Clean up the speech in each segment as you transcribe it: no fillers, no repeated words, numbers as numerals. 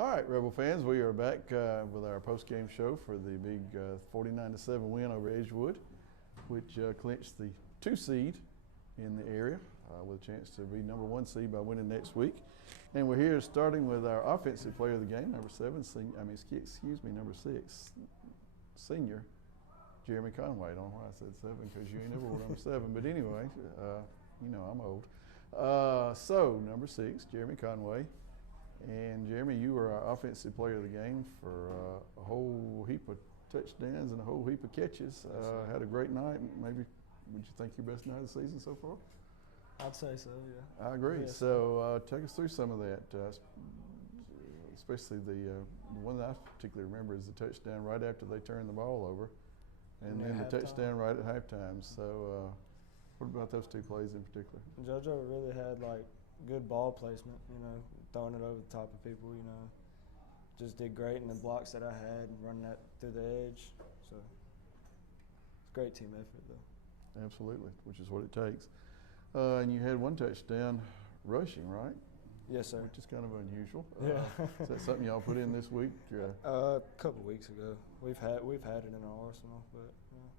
All right, Rebel fans, we are back with our post-game show for the big 49-7 win over Edgewood, which clinched the 2 seed in the area with a chance to be number 1 seed by winning next week. And we're here starting with our offensive player of the game, number 6, senior Jeremy Conway. I don't know why I said 7 because you ain't never wore number 7, but anyway, you know I'm old. So number 6, Jeremy Conway. And Jeremy, you were our offensive player of the game for a whole heap of touchdowns and a whole heap of catches. Had a great night. Maybe, would you think your best night of the season so far? I'd say so, yeah. I agree. Yes. So take us through some of that, especially the one that I particularly remember is the touchdown right after they turned the ball over, and then the touchdown right at halftime. So what about those 2 plays in particular? JoJo really had good ball placement, throwing it over the top of people, just did great in the blocks that I had, running that through the edge. So it's a great team effort, though. Absolutely, which is what it takes. And you had 1 touchdown rushing, right? Yes, sir. Which is kind of unusual. Yeah. Is that something y'all put in this week? A couple of weeks ago. We've had it in our arsenal, but yeah.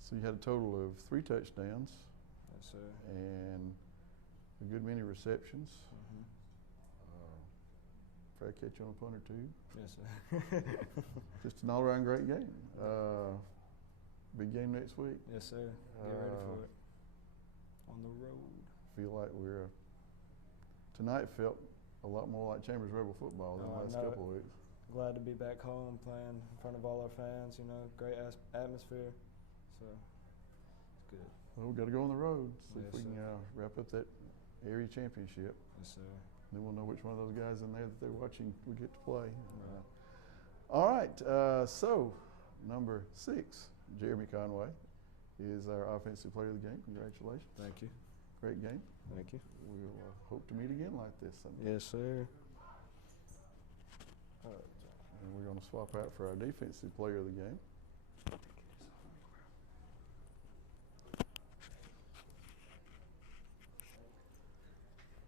So you had a total of 3 touchdowns. Yes, sir. And a good many receptions. Mm-hmm. Fair catch on a punt or 2. Yes, sir. Just an all-around great game. Big game next week. Yes, sir. Get ready for it. On the road. Feel like tonight felt a lot more like Chambers Rebel football than the last couple of weeks. Glad to be back home playing in front of all our fans, great atmosphere. So it's good. Well, we've got to go on the road, see if we sir. can wrap up that area championship. Yes, sir. Then we'll know which one of those guys in there that they're watching we get to play. All right, so number 6, Jeremy Conway, is our offensive player of the game. Congratulations. Thank you. Great game. Thank you. We'll hope to meet again like this someday. Yes, sir. And we're going to swap out for our defensive player of the game.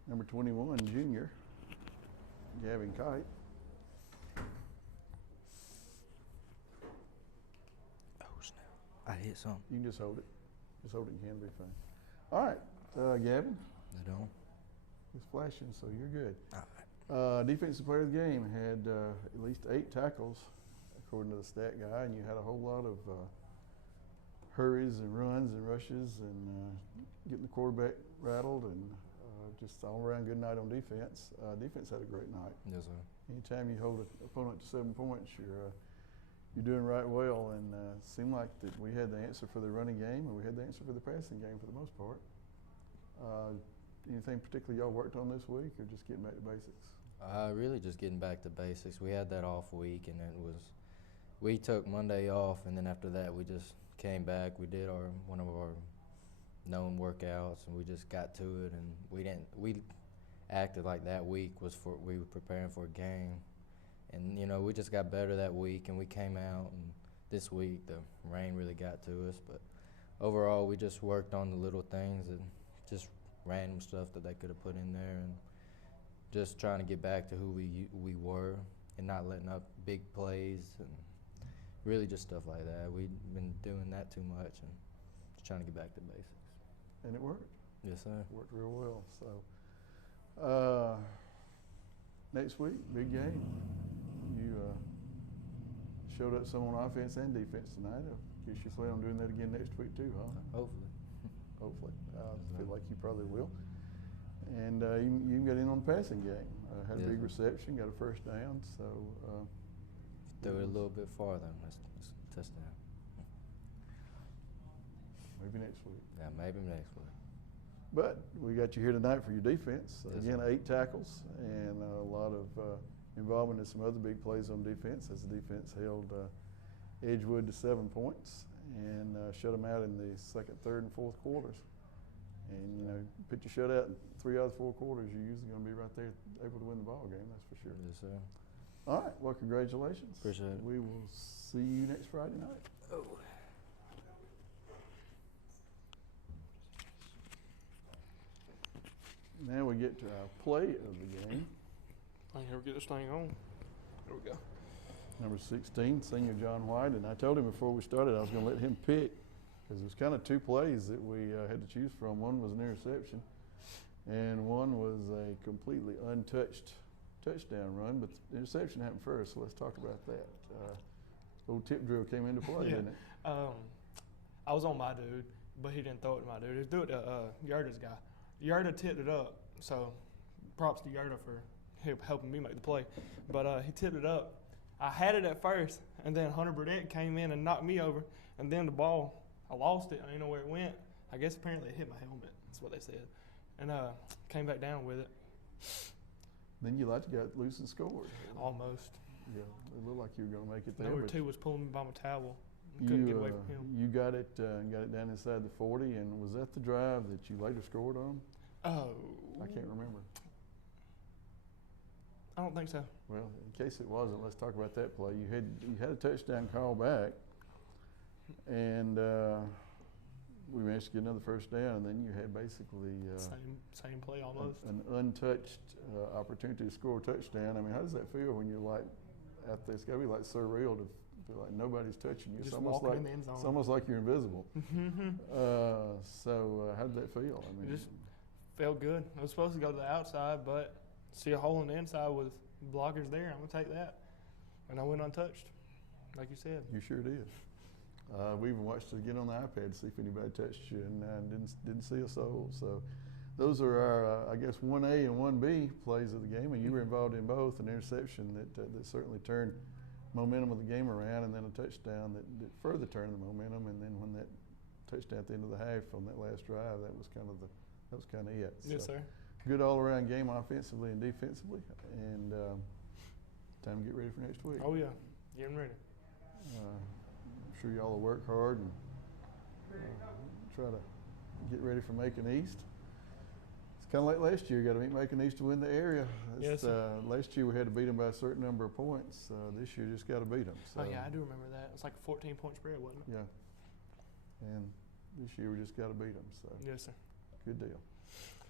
Number 21, junior, Gavin Kite. Oh, snap. I hit something. You can just hold it. Just hold it in your hand, it'll be fine. All right, Gavin. I don't. It's flashing, so you're good. All right. Defensive player of the game had at least 8 tackles, according to the stat guy, and you had a whole lot of hurries and runs and rushes and getting the quarterback rattled and just all around good night on defense. Defense had a great night. Yes, sir. Anytime you hold an opponent to 7 points, you're doing right well. And it seemed like that we had the answer for the running game and we had the answer for the passing game for the most part. Anything particularly y'all worked on this week, or just getting back to basics? Really just getting back to basics. We had that off week, and we took Monday off, and then after that we just came back. We did one of our known workouts, and we just got to it, and we acted like that week we were preparing for a game, and we just got better that week, and we came out, and this week the rain really got to us, but overall we just worked on the little things and just random stuff that they could have put in there, and just trying to get back to who we were and not letting up big plays and really just stuff like that. We've been doing that too much and just trying to get back to basics. And it worked. Yes, sir. It worked real well. So next week, big game. You showed up some on offense and defense tonight. I guess you plan on doing that again next week too, huh? Hopefully. Hopefully. I feel like you probably will. And you even got in on the passing game. Had a big reception, got a first down. So throw it a little bit farther. That's a touchdown. Maybe next week. Yeah, maybe next week. But we got you here tonight for your defense. Yes, Again, sir. 8 tackles and a lot of involvement in some other big plays on defense, as the defense held Edgewood to 7 points and shut them out in the second, third, and fourth quarters. And, put your shutout in 3 out of the 4 quarters, you're usually going to be right there able to win the ball game, that's for sure. Yes, sir. All right, well, congratulations. Appreciate it. We will see you next Friday night. Oh. Now we get to our play of the game. I can never get this thing on. There we go. Number 16, senior John White, and I told him before we started I was going to let him pick because it was kind of two plays that we had to choose from. One was an interception, and one was a completely untouched touchdown run, but the interception happened first, so let's talk about that. Old tip drill came into play, didn't it? I was on my dude, but he didn't throw it to my dude. He threw it to Yerda's guy. Yerda tipped it up, so props to Yerda for helping me make the play. But he tipped it up. I had it at first, and then Hunter Burdett came in and knocked me over, and then the ball, I lost it. I didn't know where it went. I guess apparently it hit my helmet. That's what they said. And came back down with it. Then you got loose and scored. Almost. Yeah, it looked like you were going to make it there. Number 2 was pulling me by my towel. Couldn't get away from him. You got it down inside the 40, and was that the drive that you later scored on? Oh. I can't remember. I don't think so. Well, in case it wasn't, let's talk about that play. You had a touchdown call back, and we managed to get another first down, and then you had basically same play almost. An untouched opportunity to score a touchdown. I mean, how does that feel when you're like out there? It's got to be like surreal to feel like nobody's touching you. Just it's almost walking like in the end zone. it's almost like you're invisible. So how did that feel? I mean, it just felt good. I was supposed to go to the outside, but see a hole in the inside with blockers there. I'm gonna take that, and I went untouched, like you said. You sure did. We even watched it again on the iPad to see if anybody touched you, and didn't see a soul. So those are our, I guess, 1A and 1B plays of the game, and you were involved in both. An interception that certainly turned momentum of the game around, and then a touchdown that further turned the momentum. And then when that touchdown at the end of the half on that last drive, that was kind of it. Yes, sir. Good all-around game offensively and defensively, and time to get ready for next week. Oh yeah, getting ready. I'm sure y'all will work hard and try to get ready for Macon East. It's kind of like last year. You got to beat Macon East to win the area. Yes. Last year we had to beat them by a certain number of points. This year just got to beat them. So, oh yeah, I do remember that. It's like a 14-point spread, wasn't it? Yeah. And this year we just got to beat them. So yes, sir. good deal.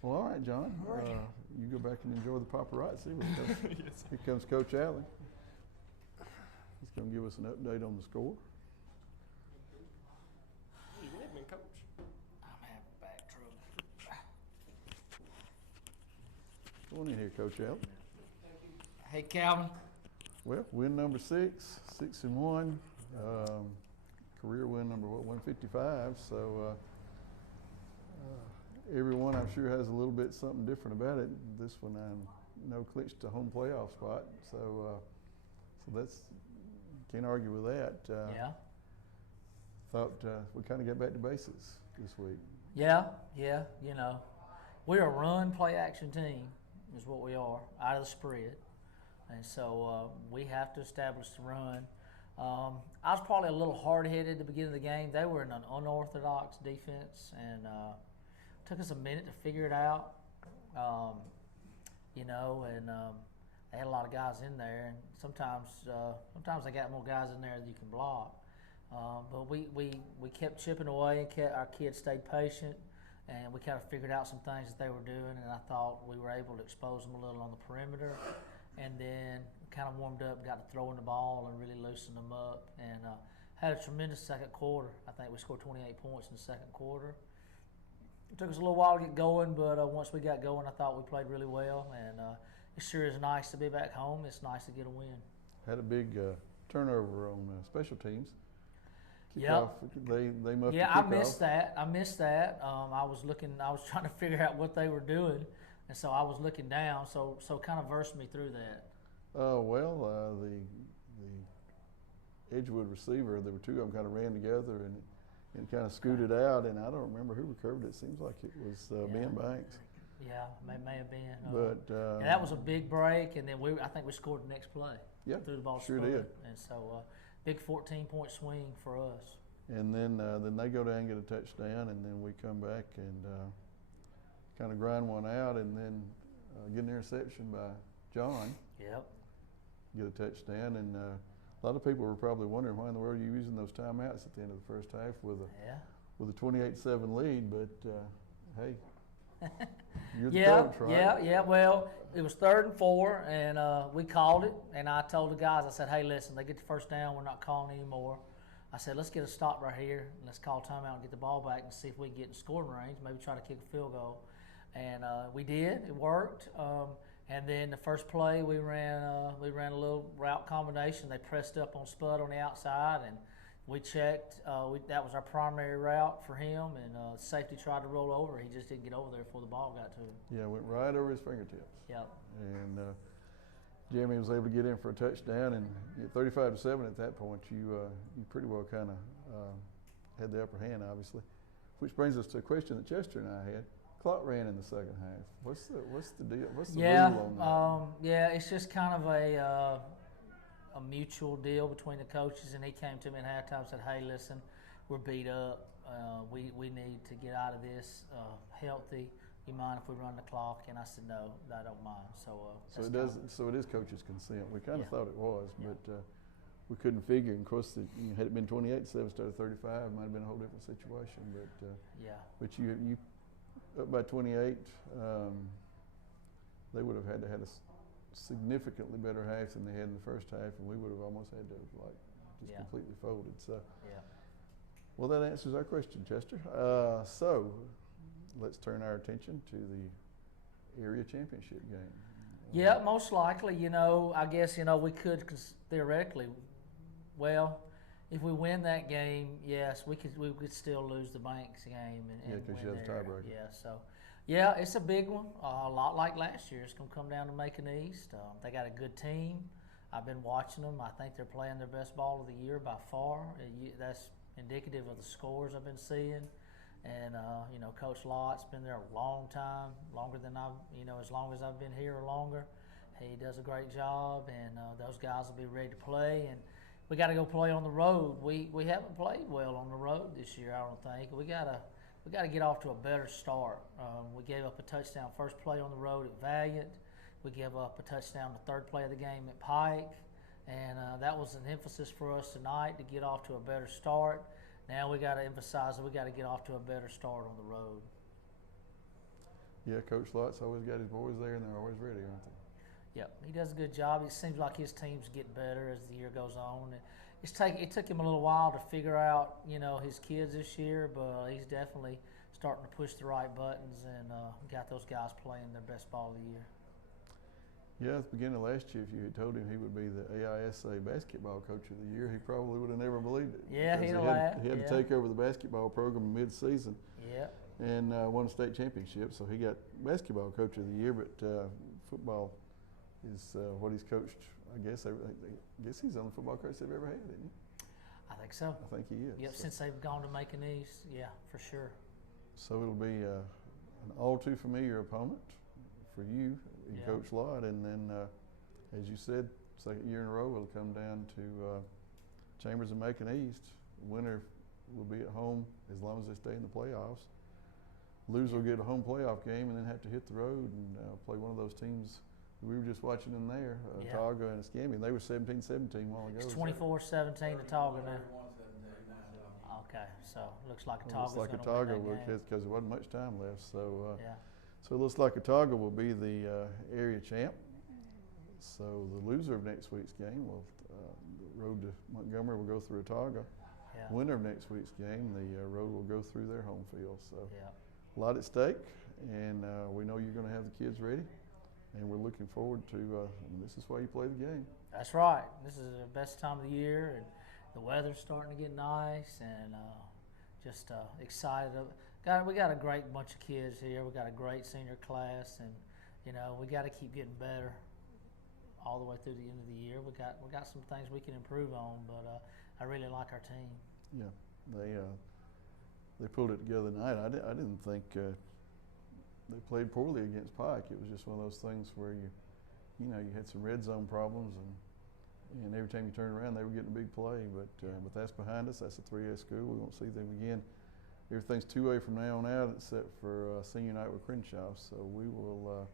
Well, all right, John. All right. You go back and enjoy the paparazzi. Yes, sir. Here comes Coach Allen. He's going to give us an update on the score. You with me, Coach? I'm having back trouble. Go on in here, Coach Allen. Hey, Calvin. Well, win number 6, 6-1. Career win number 155. So everyone, I'm sure, has a little bit something different about it. This one, I know, clinched a home playoff spot. So that's can't argue with that. Yeah. Thought we kind of got back to basics this week. Yeah. You know, we're a run, play action team, is what we are, out of the spread. And so we have to establish the run. I was probably a little hard-headed at the beginning of the game. They were in an unorthodox defense, and took us a minute to figure it out. You know, and they had a lot of guys in there, and sometimes they got more guys in there than you can block. But we kept chipping away, and our kids stayed patient, and we kind of figured out some things that they were doing, and I thought we were able to expose them a little on the perimeter, and then kind of warmed up, got to throwing the ball and really loosened them up, and had a tremendous second quarter. I think we scored 28 points in the second quarter. It took us a little while to get going, but once we got going, I thought we played really well, and it sure is nice to be back home. It's nice to get a win. Had a big turnover on special teams. Yep. They muffed Yeah, the I kickoff. missed that. I was trying to figure out what they were doing, and so I was looking down. So kind of versed me through that. Well, the Edgewood receiver, there were two of them kind of ran together and kind of scooted out, and I don't remember who recovered it. It seems like it was Ben Banks. Yeah, may have been. But and that was a big break, and then I think we scored the next play. Yeah, through the ball. sure scored. did. And so big 14-point swing for us. And then they go down and get a touchdown, and then we come back and kind of grind one out, and then get an interception by John. Yep. Get a touchdown, and a lot of people were probably wondering why in the world are you using those timeouts at the end of the first half with a 28-7 lead. But hey, You're the Yeah, coach, right? yeah. Well, it was 3rd and 4, and we called it. And I told the guys, I said, "Hey, listen, they get the first down. We're not calling anymore." I said, "Let's get a stop right here. Let's call timeout and get the ball back and see if we can get in scoring range. Maybe try to kick a field goal." And we did. It worked. And then the first play, we ran a little route combination. They pressed up on Spud on the outside, and we checked. That was our primary route for him, and safety tried to roll over. He just didn't get over there before the ball got to him. Yeah, went right over his fingertips. Yep. And Jeremy was able to get in for a touchdown, and at 35-7 at that point, you pretty well kind of had the upper hand, obviously. Which brings us to a question that Chester and I had. Clock ran in the second half. What's the deal? What's the rule on that? Yeah, it's just kind of a mutual deal between the coaches, and he came to me at halftime and said, "Hey, listen, we're beat up. We need to get out of this healthy. You mind if we run the clock?" And I said, "No, I don't mind." So it is coach's consent. We kind of Yeah. thought it was, Yeah. but we couldn't figure. And of course, had it been 28-7 instead of 35, it might have been a whole different situation. But you up by 28, they would have had to had a significantly better half than they had in the first half, and we would have almost had to just completely folded. So, well, that answers our question, Chester. So, let's turn our attention to the area championship game. Yeah, most likely. I guess we could theoretically. Well, if we win that game, yes, we could still lose the Banks game and because you have the tiebreaker. Yeah, so yeah, it's a big one. A lot like last year. It's going to come down to Macon East. They got a good team. I've been watching them. I think they're playing their best ball of the year by far. That's indicative of the scores I've been seeing. And Coach Lott's been there a long time, longer than as long as I've been here or longer. He does a great job, and those guys will be ready to play. And we got to go play on the road. We haven't played well on the road this year, I don't think. We got to get off to a better start. We gave up a touchdown first play on the road at Valiant. We gave up a touchdown the third play of the game at Pike. And that was an emphasis for us tonight, to get off to a better start. Now we got to emphasize that we got to get off to a better start on the road. Yeah, Coach Lott's always got his boys there, and they're always ready, aren't they? Yep, he does a good job. It seems like his team's getting better as the year goes on. It took him a little while to figure out, his kids this year, but he's definitely starting to push the right buttons and got those guys playing their best ball of the year. Yeah, at the beginning of last year, if you had told him he would be the AISA basketball coach of the year, he probably would have never believed it. Yeah, he had to take over the basketball program mid-season. Yeah. And won a state championship, so he got basketball coach of the year, but football is what he's coached. I guess he's on the football coach they've ever had, isn't he? I think so. I think he is. Yep, since they've gone to Macon East, yeah, for sure. So it'll be an all too familiar opponent for you and Coach Lott, and then as you said, second year in a row it'll come down to Chambers and Macon East. Winner will be at home as long as they stay in the playoffs. Loser will get a home playoff game and then have to hit the road and play one of those teams. We were just watching them there, Targa and Escambia. They were 17-17 a while ago. It's 24-17 to Targa now. Okay, so looks like Targa's going to win that game. Because there wasn't much time left. So, so it looks like Targa will be the area champ. So the loser of next week's game will the road to Montgomery will go through Targa. Yeah. Winner of next week's game, the road will go through their home field. So yeah. a lot at stake, and we know you're going to have the kids ready. And we're looking forward to, this is why you play the game. That's right. This is the best time of the year, and the weather's starting to get nice, and just excited. We got a great bunch of kids here. We got a great senior class, and we got to keep getting better all the way through the end of the year. We got some things we can improve on, but I really like our team. Yeah, they pulled it together tonight. I didn't think. They played poorly against Pike. It was just one of those things where you had some red zone problems, and every time you turned around, they were getting a big play. But that's behind us. That's a 3A school. We won't see them again. Everything's 2A from now on out, except for senior night with Crenshaw. So we will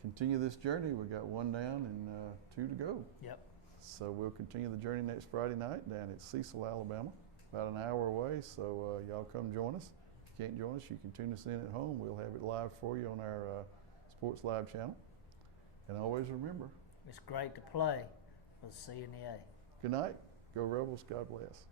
continue this journey. We got one down and 2 to go. Yep. So we'll continue the journey next Friday night down at Cecil, Alabama, about an hour away. So y'all come join us. you can't join us, you can tune us in at home. We'll have it live for you on our Sports Live channel. And always remember, It's great to play for the C and the A. good night. Go Rebels. God bless.